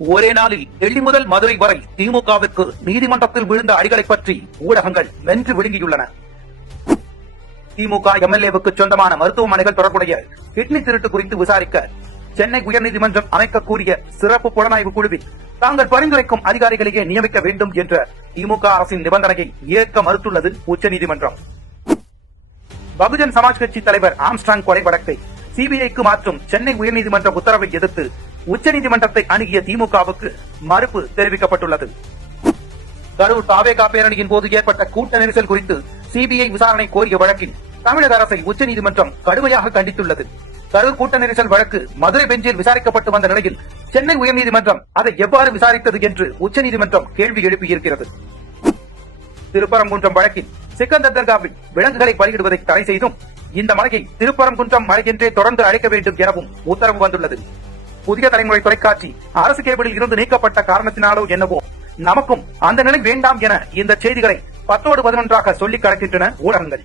ஒரே நாளில் டெல்லி முதல் மதுரை வரை திமுகவிற்கு நீதிமன்றத்தில் விழுந்த அடிகளை பற்றி ஊடகங்கள் வென்று விழுங்கியுள்ளன. திமுக எம்எல்ஏவுக்கு சொந்தமான மருத்துவமனைகள் தொடர்புடைய கிட்னி திருட்டு குறித்து விசாரிக்க சென்னை உயர்நீதிமன்றம் அமைக்க கூறிய சிறப்பு புலனாய்வு குழுவில் தாங்கள் பரிந்துரைக்கும் அதிகாரிகளையே நியமிக்க வேண்டும் என்ற திமுக அரசின் நிபந்தனையை ஏற்க மறுத்துள்ளது உச்சநீதிமன்றம். பகுஜன் சமாஜ் கட்சி தலைவர் ஆம்ஸ்ட்ராங் கொலை வழக்கை சிபிஐக்கு மாற்றும் சென்னை உயர்நீதிமன்ற உத்தரவை எதிர்த்து உச்சநீதிமன்றத்தை அணுகிய திமுகவுக்கு மறுப்பு தெரிவிக்கப்பட்டுள்ளது. கரூர் தாவேகா பேரணியின் போது ஏற்பட்ட கூட்ட நெரிசல் குறித்து சிபிஐ விசாரணை கோரிய வழக்கில் தமிழக அரசை உச்சநீதிமன்றம் கடுமையாக கண்டித்துள்ளது. கரூர் கூட்ட நெரிசல் வழக்கு மதுரை பெஞ்சில் விசாரிக்கப்பட்டு வந்த நிலையில் சென்னை உயர்நீதிமன்றம் அதை எவ்வாறு விசாரித்தது என்று உச்சநீதிமன்றம் கேள்வி எழுப்பியிருக்கிறது. திருப்பரங்குன்றம் வழக்கில் சிக்கந்தர் தர்காவில் விலங்குகளை பலியிடுவதை தடை செய்தும் இந்த மலையை திருப்பரங்குன்றம் மலை என்றே தொடர்ந்து அழைக்க வேண்டும் எனவும் உத்தரவு வந்துள்ளது. புதிய தலைமுறை தொலைக்காட்சி அரசு கேபிளில் இருந்து நீக்கப்பட்ட காரணத்தினாலோ என்னவோ நமக்கும் அந்த நிலை வேண்டாம் என இந்த செய்திகளை 10 ஓடு 11 சொல்லிக் கடக்கின்றன ஊடகங்கள்.